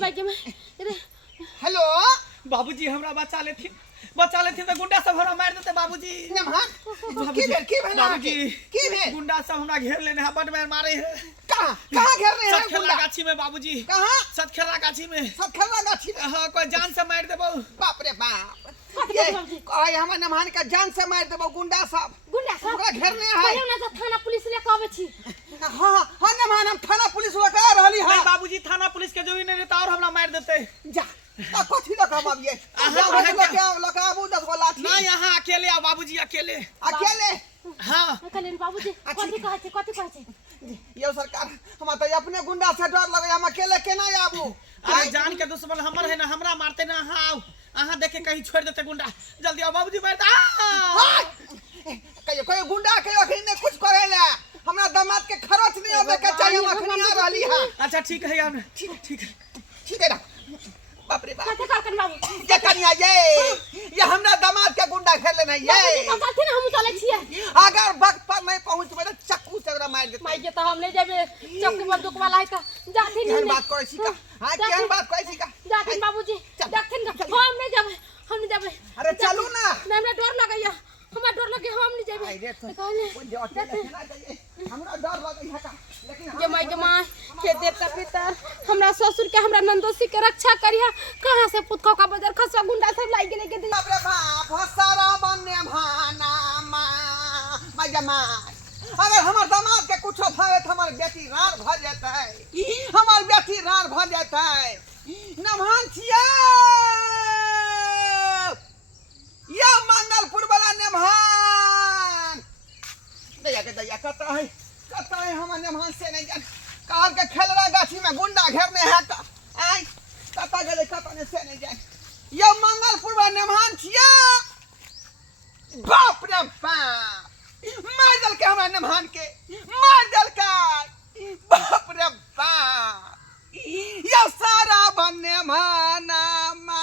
Hello बाबूजी हमरा बचा लेथिन तो गुंडा सब हमरा मार देते बाबूजी। की भेल बाबूजी की भेल? गुंडा सब हमरा घेर लेने हैं, बड़ मार मारे हैं। कहां घेर रहे हैं सतखेला गाछी में बाबूजी। कहां? सतखेला गाछी में। सतखेला गाछी में? हां कोई जान से मार देबो। बाप रे बाप, ये कोई हमर नमहान का जान से मार देबो गुंडा सब हमरा घेरने है। कहियो ना थाना पुलिस लेके आवे छी। हां हां नमहान हम थाना पुलिस लेके आ रहली हां। नहीं बाबूजी थाना पुलिस के जो ही नहीं रहता और हमरा मार देते। जा कथी लगा बाबूजी लगा आबू 10 गो लाठी। नहीं यहाँ अकेले आ बाबूजी, अकेले हाँ अकेले बाबूजी। कथी कहै छै ये सरकार हम त अपने गुंडा से डर लगे, हम अकेले केना आबू? अरे जान के दुश्मन हमर है ना, हमरा मारते ना। हाँ अहाँ देखे कहीं छोड़ देते गुंडा, जल्दी आओ बाबूजी मार कहियो गुंडा कहियो अखनी ने कुछ करेला, हमरा दामाद के खर्च नहीं होबे के चाहिए, हम अखनी आ रहली हां। अच्छा ठीक है यार, ठीक है ना। बाप रे बाप कथी करकन बाबू ये कनिया ये हमरा दामाद के गुंडा घेर लेना ये। कथी ना हम चले छिए, अगर वक्त पर नहीं पहुंचबे त चक्कू से ओकरा मार देते। माई के त हम ले जेबे, चक्कू बंदूक वाला है त जाथिन केहन बात करै छी का? हां केहन बात करै छी का? जाथिन बाबूजी देखथिन का हम नहीं जेबे। अरे चलू ना। हमरा डर लगैया, हमरा डर लगे, हम नहीं जेबे। हमरा डर लगै है का, लेकिन जे माई के मां के देवता पितर हमरा ससुर के हमरा नंदोसी के रक्षा करिया। कहां से पुतखो का बजर खसवा गुंडा सब लाई गेले के दिन। बाप रे बाप हसारा बन्ने भाना मां जमाई, अगर हमर दामाद के कुछो भए त हमर बेटी रार भ जेतै, हमर बेटी रार भ जेतै। नमहान छिया या मंगलपुर वाला नमहान दया कता है हमर नमहान से नहीं जान। काल के खेलरा गाछी में गुंडा घेरने है त आई कता गेले कता ने से नहीं जान। या मंगलपुर वाला नमहान छिया। बाप रे बाप मार दल के हमरा नमहान के मार दल का। बाप रे बाप या सारा बन्ने माना मा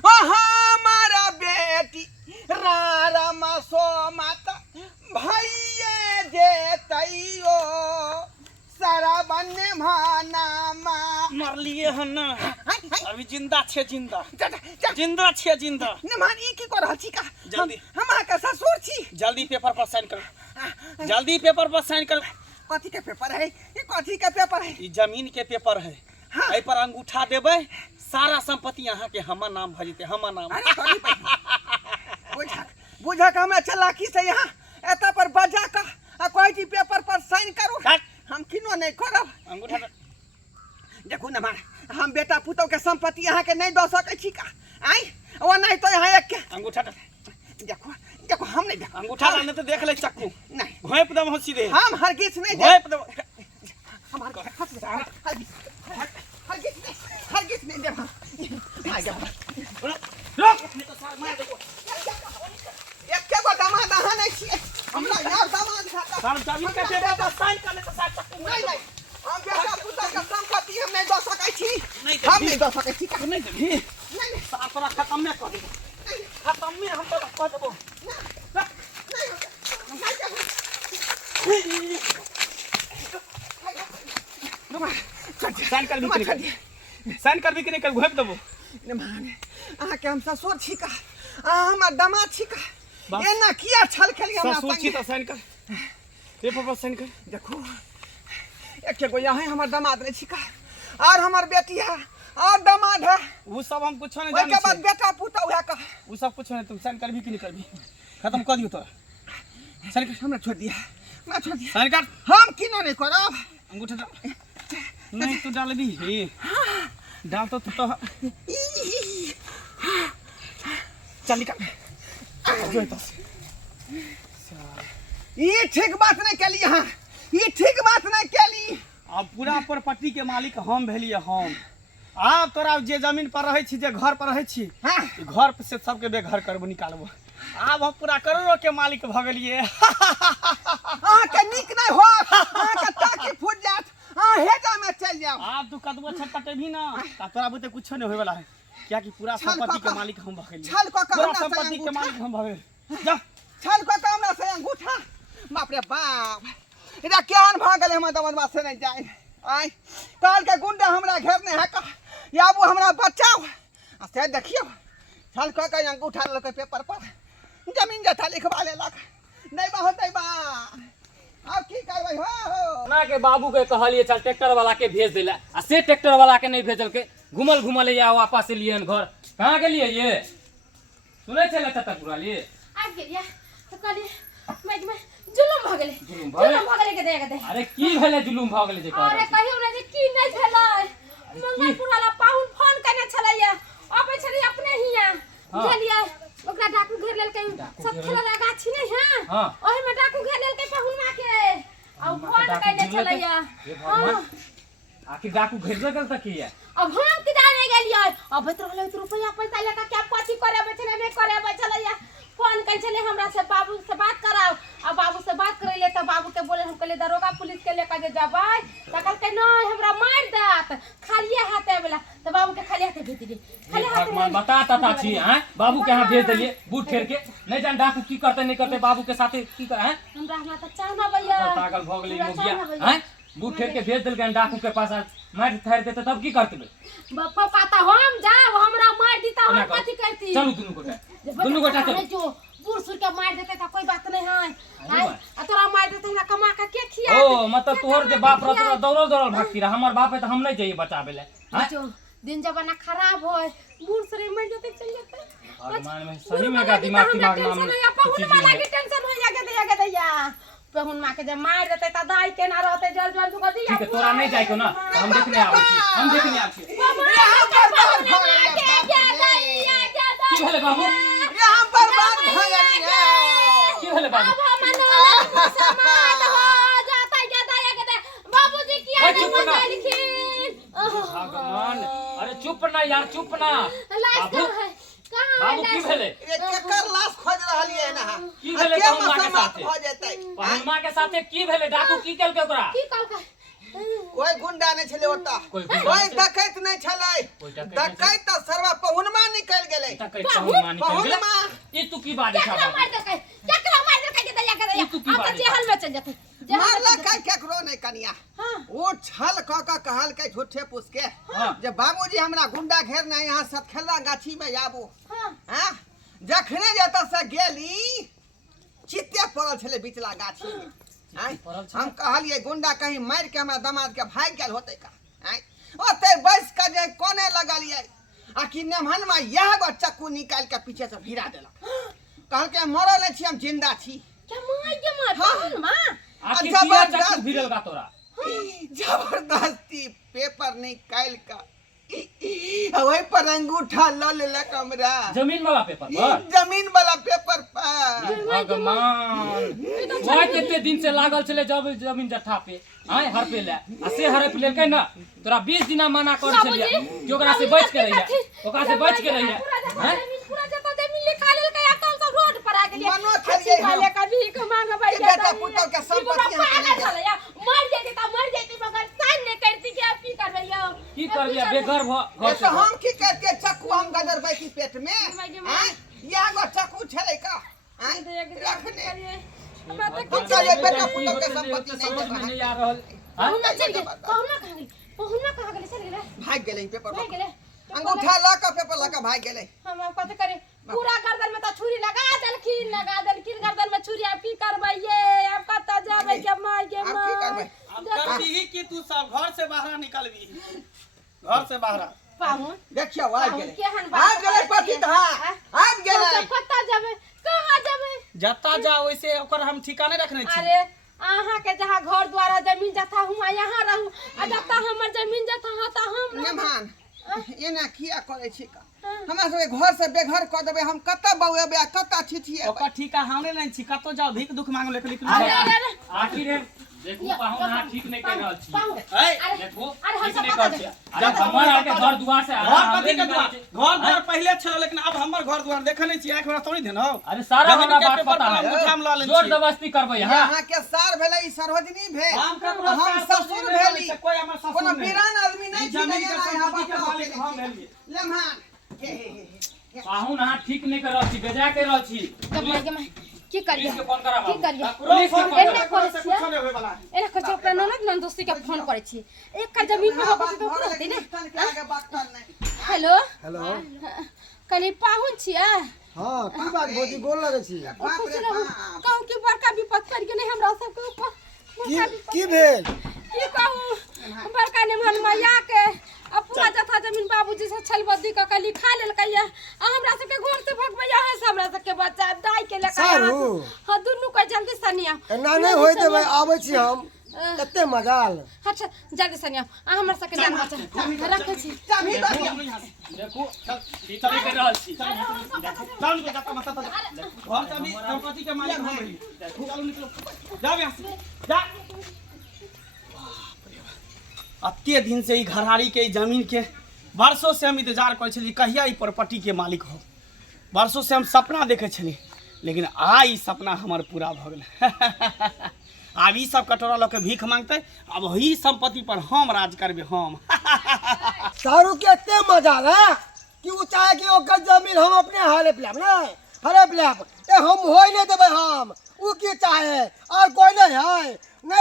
ओ हमारा बेटी रारा मासो माता भैया देतैयो सारा बन्ने माना मा मार लिए हन ना। अभी जिंदा छे, जिंदा छे जिंदा। नमहान ई की कर रहल छी का? जल्दी हमरा का ससुर छी। जल्दी पेपर पर साइन करो, जल्दी पेपर पर साइन करो। कथी के पेपर है ये? कथी के पेपर है? ई जमीन के पेपर है। हाँ। एहि पर अंगूठा देबै, सारा संपत्ति यहाँ के हमर नाम भ जेतै, हमर नाम। बुझा का हमरा चलाकी से यहाँ एता पर बजा का आ कहै छी पेपर पर साइन करू। हम किनो नहीं करब। अंगूठा देखू ना मार, हम बेटा पुतौ के संपत्ति यहाँ के नहीं द सकै छी का? आई ओ नहीं तो यहाँ एक के अंगूठा देखो हम नहीं दे। अंगूठा लाने तो देख ले चक्कू नहीं घोंप दम हो सीधे। हम हरगिज नहीं दे। घोंप दम हमार हरगिज नहीं दे। भाई जा रोक नहीं तो सार मार देबो। एक के गो दामाद अहाँ नहीं छी, हमरा यार दामाद खाता। सार जमीन के पेपर पर साइन करले तो सार चक्कू नहीं हम बेटा पुतौ के संपत्ति हम नहीं द सकै छी। हम नहीं द सकै छी का? नहीं देबी। नहीं सार तोरा खत्म में कर देबो, खत्म में हम तोरा कर देबो। साइन कर भी कि नहीं कर घोंप देबो। अहाँ के हम ससुर छी का? हमर दामाद छी का? एना किया छल खेली हमरा ससुर छी तो साइन कर, पेपर पर साइन कर। देखो एक गो यहाँ हमर दामाद नहीं छी का, और हमर बेटी है और दामाद है। वो सब हम कुछ नहीं ओके जाने बाद बेटा पुतौ है का। वो सब कुछ नहीं, तुम साइन कर भी कि नहीं कर भी, खत्म कर दियो तो साइन कर। हमरा छोड़ दिया, मैं छोड़ दिया। साइन कर। हम किनो नहीं करब। अंगूठा डाल। नहीं तू डाल भी डाल तो तू तो चल निकल। ये ठीक बात नहीं केली, यहाँ ये ठीक बात नहीं केली। अब पूरा प्रॉपर्टी के मालिक हम भेलिए हम। आब तोरा जे जमीन पर रहे छी, जे घर पर रहे छी, हाँ घर से सबके बेघर करबो, निकालबो। आब हम पूरा करोड़ों के मालिक भ गेलिए। अहाँ के निक नहीं हो, अहाँ के टाकी फूट जात, अहाँ हेजा में चल जाओ। आब तू कदबो छटपटे भी ना ता तोरा बुते कुछ नहीं होय वाला है, क्या कि पूरा संपत्ति के मालिक हम भ गेलिए। छल क पूरा संपत्ति के मालिक हम भ गेल। जा छल क हमरा से अंगूठा। बाप रे बाप इधर केहन भाग गए हम दमदमा से नहीं जाए आई काल के गुंडा हमरा घेरने है का याबू हमरा बचाओ आ से देखियो चल कह के अंगूठा लके पेपर पर जमीन जथा लिखवा लेलक नहीं बा होतै बा अब की करबै हो ना के बाबू के कहलिए चल ट्रैक्टर वाला के भेज देला आ से ट्रैक्टर वाला के नहीं भेजल के घुमल घुमल या वापस से लिए घर कहां गेलिए ये सुनै छले तत पूरा लिए आ गेलिया तो कहली मैं जुलुम भ गेले जुलुम भ गेले के दे अरे की भेले जुलुम भ गेले जे अरे कहियो ना जे की नहीं भेलै मंगलपुर वाला पाहुन फोन करने छलैया आबै छलै अपने हिया बुझलियै ओकरा डाकू घेर लेल के सब खेला गाछी नहीं है ओहि में डाकू घेर लेल के पाहुन मा के आ फोन करने छलैया आखिर डाकू घेर गेल त की है अब हम के जाने गेलियै अब तो रहलै रुपया पैसा लेके क्या पाछी करे बचले नहीं करे बचलैया फोन कर चले हमरा से बाबू से बात कराओ अब बाबू से बात करैले त बाबू के बोले हम कहले दरोगा पुलिस के लेके जे जबै त कहलकै नहीं हमरा मार देत खालिए हाथे वाला त बाबू के खाली हाथे भेज दिए खाली हाथे भगवान बताता था छी हैं बाबू के यहां भेज देलिए बूट फेर के नहीं जान डाकू की करते नहीं करते बाबू के साथे की कर हैं हमरा त चाहना भैया पागल भ गेली मुगिया हैं बूट फेर के भेज देलकै डाकू के पास मार थार देते तब की करते बापा पाता हम जाब हमरा मार दीता हम कथि करती चलो दुनु गोटा चलो जो बूढ़ सुर के मार देते त कोई बात नहीं है आ तोरा मार देते हमरा कमा के खिया ओ मतलब तोहर जे बाप रह तोरा दौड़ल भागती रह हमर बाप है त हम नहीं जाइए बचावे ले जो दिन जमाना खराब होय बूढ़ सुर मर जते चल जते भगवान में सही में का दिमाग नाम पहुन वाला की टेंशन हो जाके दैया पहुन मां के जब मार देते त दाई के ना रहते जल जल को दिया ठीक है तोरा नहीं जाए को ना हम देखने आवे छी हम देखने आवे छी की भेले बाबू यहाँ बर्बाद भ गेली है की भेले बाबू समाज हो जाता बाबूजी की भगवान अरे चुप ना यार चुप ना बाबू बाबू की भेले केकर लाश खोज रहलिए ना की भेले पहुनमा के साथे हो जेतै पहुनमा के साथे की भेले डाकू की केल के ओकरा की कहलकै कोई गुंडा नहीं छले ओता कोई डकैत नहीं छले डकैत त सरवा पहुनमा निकल गेलै डकैत पहुनमा निकल गेलै ई तू की बात है केकरा मार देकै के दया करे अब त जेहल में चल जते मारला का केकरो नहीं कनिया वो छल क कहल के झूठे पूछ के जे बाबूजी हमरा गुंडा घेरना यहां सतखेला गाछी में आबू हां जखने जता से गेली चित्ते पड़ल छले बिचला गाछी में हम कहलिए गुंडा कहीं मार के हमरा दामाद के भाग गेल होते का ओते बस का जे कोने लगलिए आ कि नेमहन में यह गो चक्कू निकाल के पीछे से भिरा देलक कहल के मरल छी हम जिंदा छी क्या मार मां आखिर किया चक्कू भिरल का तोरा जबरदस्ती पेपर निकाल का वही पर अंगूठा ल लेलक हमरा जमीन वाला पेपर पर जमीन वाला पेपर पर भगवान वही केते दिन से लागल छले जब जमीन जट्ठा पे आय हर पे ले आ से हर पे लेकै ना तोरा 20 दिना मना कर छलिए कि ओकरा से बच के रहिए ओकरा से बच के रहिए हैं पूरा जता जमीन लिखा लेलकै आ कल सब रोड पर आ गेलिए मनो खलिए काले कभी के मांग भाई बेटा पुतौ के संपत्ति हम चलैया मर जेती त मर जेती मगर साइन नहीं करती कि आप की करबैया की करबिया बेघर घर से हम की करते चक्कू हम गदर बैठी पेट में हैं यह गो चक्कू छले का हैं रखने हम चले बेटा पुतौ के संपत्ति नहीं आ रहल पहुना चल गए पहुना कहां गेले चल गेले भाग गेले पेपर भाग गेले अंगूठा ला के पेपर ला के भाग गेले हम अब कत करे पूरा गर्दन में तो छुरी लगा देलखिन गर्दन में छुरी अब की करबैये अब कत जाबै के माय के अब की करबै अब करती ही कि तू सब घर से बाहर निकलबी घर से बाहर पाहुन देखियो आ गेले पति धा आ गेले कत जाबै कहां जाबै जत्ता जा वैसे ओकर हम ठिकाने रखने छी अरे आहा के जहां घर द्वारा जमीन जथा हुआ यहाँ रहू आ जता हमर जमीन जथा हाता हम मेहमान एना किया करे छी का हमरा सब घर से बेघर क देबे हम कत बउएबे कत छिछिए ओकर ठिका हमने नहीं छी कतो जाओ भीख दुख मांग लेख आखिर देखो पाहुन हां ठीक नहीं कर रहल छी देखो अरे हम सब कर छी जब हमर आके घर दुआर से घर द्वार पहले छल लेकिन अब हमर घर द्वार देखे नहीं छी आंख में थोड़ी देन अरे सारा हमरा बात पता है जोर जबरदस्ती करबै यहाँ के सार भेलै ई सरोजनी भेल हम ससुर भेली कोई हमर ससुर कोनो बीरान आदमी नहीं छी जमीन के यहाँ संपत्ति के मालिक हम भेलिए लेमहान पाहुन हां ठीक नहीं कर रहल छी बेजा के रहल छी की करिए पुलिस के फोन करा की करिए पुलिस के फोन एना करा करे छिए एना कछ ओकरा ननद नंदोस्ती के फोन करे छी एक का जमीन में होबे तो होते ने हेलो हेलो कनी पाहुन छिए हाँ की बात भौजी गोल लगे छी कहूँ कि बड़का विपद पड़ गेलै हमरा सबके ऊपर की भेल की कहूँ बड़का निमन मैया के अब पूरा जथा जमीन बाबूजी से छलबद्दी का लिखा लेलकै या हमरा सबके घर से भगवैया है हमरा सबके बच्चा दाई के लेके हां दुनु को जल्दी सनिया ना नहीं होय देबै आबै छी हम एते मजाल अच्छा जल्दी सनिया हमरा सबके जान बच्चा रखै छी देखो चल कर रहल छी चल जाता मत घर जमीन संपत्ति के मालिक हम रही चलो निकलो जा यहां से जा अत्ते दिन से ई घराड़ी के जमीन के वर्षों से हम इंतजार करे छली कहिया ई प्रॉपर्टी के मालिक हो वर्षों से हम सपना देखे छली लेकिन आई सपना हमर पूरा भ गेल आब ई सब कटोरा लोग के भीख मांगते अब वही संपत्ति पर हम राज करबे हम सारू के एते मजाल है कि उ चाहे कि ओकर जमीन हम अपने हाले पे लेब ना हाले पे लेब ए हम होय नहीं देबै हम उ की चाहे और कोई नहीं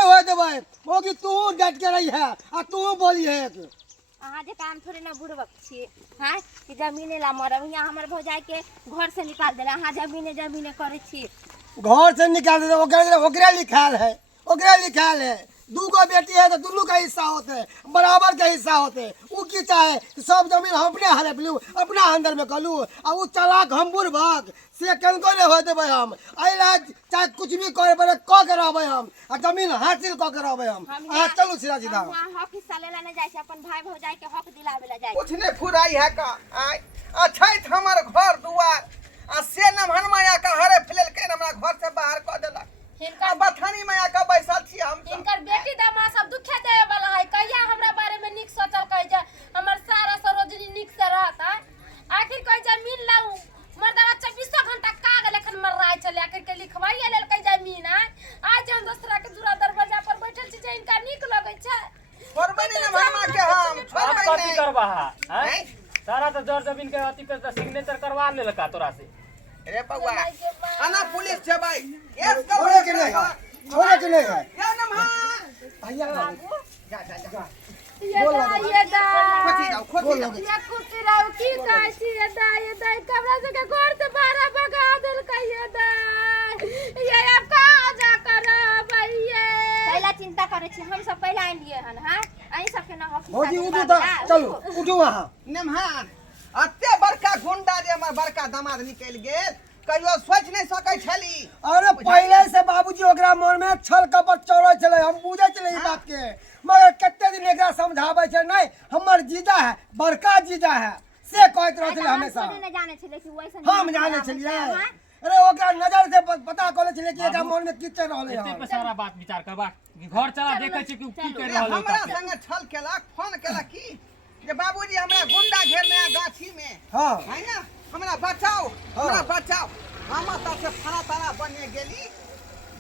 होय देबै वो कि तू डट के रही है आ तू बोली है अहाँ जे काम थोड़े ना बुड़बक छी हाँ कि जमीने ला मरब यहाँ हमर भौजाई के घर से निकाल देला अहाँ जमीने करे छी घर से निकाल दे ओकरे लिखाल है दूगो बेटी है तो दोनों का हिस्सा होते बराबर के हिस्सा होते वो की चाहे कि सब जमीन हम अपने हड़प लू अपना अंदर में कलू और वो चलाक हम बुड़बक से कनको नहीं होते भाई हम अला चाहे कुछ भी करे पड़े क कराबे हम आ जमीन हासिल क कराबे हम आ चलू सीधा सीधा हक हिस्सा लेला न जाय छै अपन भाई भौजाई के हक दिलावे ला जाय कुछ नहीं फुराई है का आय अच्छा हमर घर दुआर आ से नमहन माया का हरे फिलल के हमरा घर से बाहर क देलक हिनका बथानी माया का बैसल छी हम इनकर बेटी दामा सब दुखे देवे वाला है कहिया हमरा बारे में निक सोचल कह जा हमर सारा सरोजनी निक से रहत है आखिर कह जमीन लाऊ मर्दावा 24 घंटा कागज लेखन मर रहा चले आखिर के लिखवाई लेल कह जमीन है आज हम दूसरा के दूरा दरवाजा पर बैठल छी जे इनका निक लगे छै छोड़बे नहीं मामा के हम छोड़बे कथी नहीं करबा है सारा तो जर जमीन के अथी कर सिग्नेचर करवा लेलका तोरा से अरे बउआ थाना पुलिस छै भाई केस छोड़े के नहीं है या नमहा भैया जा ये दा खोती जाओ या कुटी राव की कहै छी ये दा कमरा से के घर से बाहर भगा देल कहिए दा ये अब कहां जा कर भैया पहला चिंता करे छी हम सब पहला आइलिए हन हां अहीं सब के ना हक भौजी उठू तो चलो उठू वहां नमहान अत्ते बड़का गुंडा जे हमर बड़का दामाद निकल गेल कहियो सोच नहीं सकै छली अरे पहले से बाबूजी ओकरा मन में छल कपट चौड़ै छले हम बुझै छले ई बात के मगर कते दिन एकरा समझाबै छै नहीं हमर जीजा है बड़का जीजा है से कहत रहै छले हमेशा हम न जाने छले कि वैसन हम जाने छलिए अरे ओकरा नजर से पता करे छले कि एकरा मन में की चल रहले एते है पे सारा बात विचार करबा घर चला देखे छी कि की कर रहल हमरा है संग छल केलक फोन केलक की जे बाबूजी हमरा गुंडा घेरने आ गाछी में हां है ना हमरा बचाओ हम त से फरा तारा बने गेली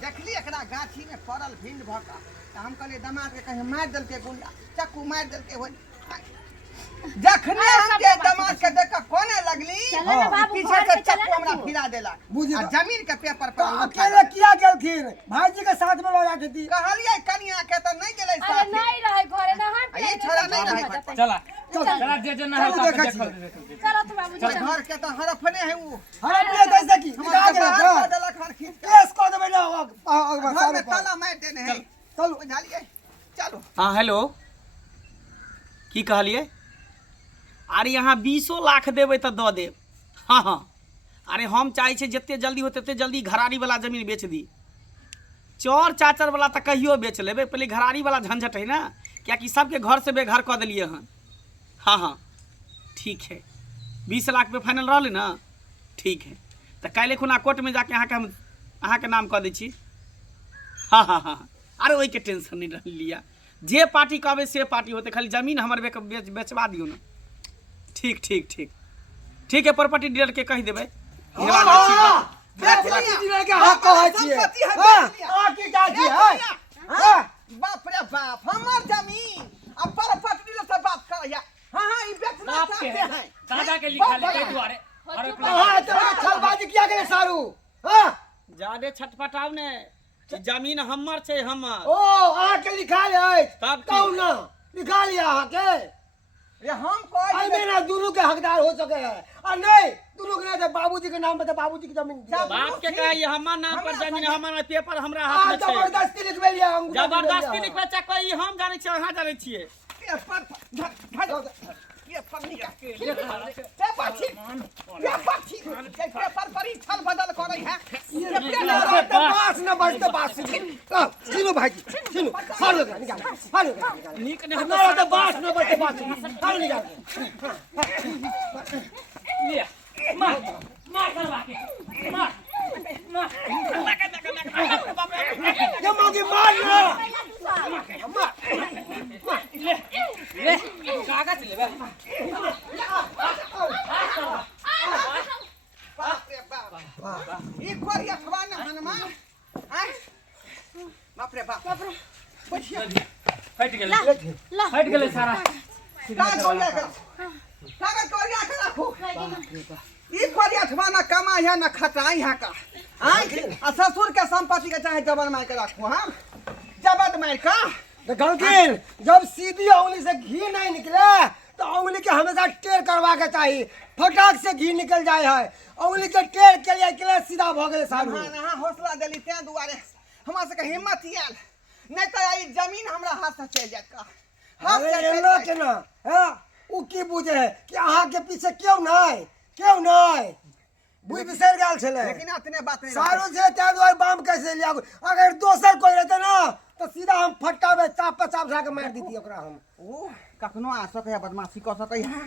देखली एकरा गाछी में पड़ल भिंड भका त हम कहले दामाद के कहीं मार देल के गुंडा चक्कू मार देल के होय जखने हम के दामाद के देख कोने लगली चलो ना बाबू पीछे घर से पे चलो चक्कू हमरा फिरा देलक बुझी आ जमीन के पेपर तो पर अकेले किया गेलखिन भाईजी के साथ में लगा देती कहलिए कनिया के त नहीं गेलै अरे साथ नहीं रहे घरे ना हम ये छोरा नहीं रहे चला जे ना है चलो ओकरा देखै देखल छी। चलो तो बाबूजी घर के त हरफने है उ हम ले कैसे की निकाल हमरा के बाहर रख कर देलक हर खींच के केस को देबे ना घर में ताला मार देने है चलो बुझालिए चलो हाँ हेलो की कहलिए अरे यहाँ 20 लाख देवे तो दऽ देब हाँ अरे हम चाहे छे जिते जल्दी हो तते जल्दी घरारी वाला जमीन बेच दी चौर चाचर वाला तो कहियो बेच लेबे पहले घरारी वाला झंझट है ना क्या कि सबके घर से बेघर कऽ देलिए हन हाँ ठीक है 20 लाख पे फाइनल रहले ना ठीक है तो काल्हि खुना कोर्ट में जाके हम अहाँके नाम कऽ दै छी हाँ अरे ओहि के टेंशन नहीं रह लिया जे पार्टी कहबे से पार्टी होते खाली जमीन हमर बेचवा दियो ना ठीक है प्रॉपर्टी डीलर के कह देबै बाप रे बाप हमर जमीन अब प्रॉपर्टी डीलर से बात करैया हां ई बेचना बाप के चाहते है हैं दादा के लिखा ले के द्वारे अरे छलबाजी किया गेले सारू हां जादे छटपटाव ने जमीन हमर छै हमर ओ अहाँ के लिखाल है तब की? कहू ना लिखा लिया अहाँ के ये हम कोई अइमे ना दोनों के हकदार हो सके है और नहीं दोनों के नहीं बाबूजी के नाम पे तो बाबूजी की जमीन दिया। बाप के कहा ये हमर नाम पर जमीन हमर पेपर हमरा हाथ आ में छै जबरदस्ती लिखबे लिया हम जबरदस्ती लिखबे छै कोई हम जानै छियै अहाँ जानै छियै पेपर पेपर निकाल पेपर ठीक पेपर पर ही छल बदल करे है पास न बजते पास सुनो भाई सुनो हालो निकाल हालो निकाल नीक ने हमारा तो बास न बजते पास हालो निकाल ले मार करवा के मार ये मोगी मार ना ले कागज ले बाप रे बाप ये कोरिया खवाना हनुमान हैं बाप रे बाप बचिया फट गेले सारा कागज कोरिया का कागज कोरिया का रखो ये कोरिया खवाना कमा है ना खटा यहाँ का आ ससुर के संपत्ति के चाहे जबन मार के रखो हम जबन मार का तो गलकिन जब सीधी उंगली से घी नहीं निकले तो उंगली के हमेशा टेढ़ करवा के चाहिए फटाक से घी निकल जाए है उंगली के टेढ़ के लिए सीधा भ गए सारू हाँ ना हौसला दिली ते दुआरे हमरा से हिम्मत आयल नहीं तो आई जमीन हमरा हाथ से चल जात का हाथ से अरे चल एना जात। के ना है उ की बुझे है कि अहाँ के पीछे क्यों नहीं बुझ बिसर गेल छले लेकिन इतने बात नहीं सारू से त्या दुआरे बाम कैसे लिया अगर दोसर कोई रहते ना तो सीधा हम फट्टा में चाप पे चाप उठा के मार देती ओकरा हम ओ कखनो आ सके है बदमाशी कर सके है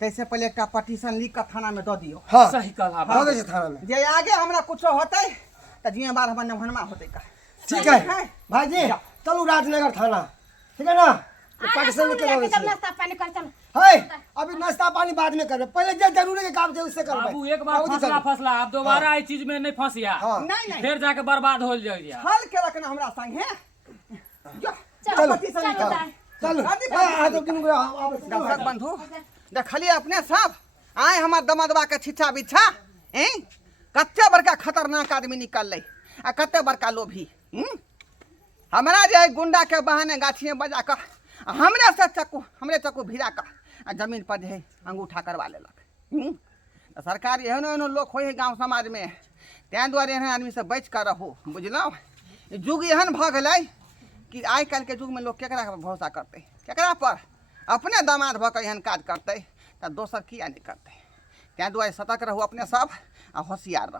कैसे पहले एक पटिशन लिख के थाना में दे दियो हाँ सही कहला हो गए थाना में जे आगे हमरा कुछ होते त जिया बार हमर नभनमा होते का ठीक है भाई जी चलो राजनगर थाना ठीक है ना तो पाकिस्तान में लेके क्या जब नाश्ता पानी कर चल है अभी नाश्ता पानी बाद में करबे पहले जो जरूरी के काम है उससे करबे बाबू एक बार फसला अब दोबारा आई चीज में नहीं फंसिया हाँ नहीं नहीं फिर जाके बर्बाद हो जाइए हल के रखना हमरा संग है चलो पटिशन चलो निकाल जाए चलो राधी आ तो किन आवे दर्शक बंधु देखलिए अपने सब आए हमार दमदबा के छिछा बिछा ए कत्ते बड़का खतरनाक आदमी निकल ले आ कत्ते बड़का लोभी हमरा जे गुंडा के बहाने गाछी में बजा कर हमरे चक्कू भिड़ा कर आ जमीन पर जे अंगूठा करवा लेलक तो सरकार एहनो एहनो लोग हो गाँव समाज में तैं दुआरे एहन आदमी से बच कर रहो बुझलौ युग एहन भ गेलै कि आइ काल्हि के युग में लोग केकरा पर भरोसा करते केकरा पर अपने दामाद भऽ कऽ एहन काज करते तऽ दोसर किया नहीं करते तैं दुआरे सतर्क रहू अपने सब आ होशियार रहू।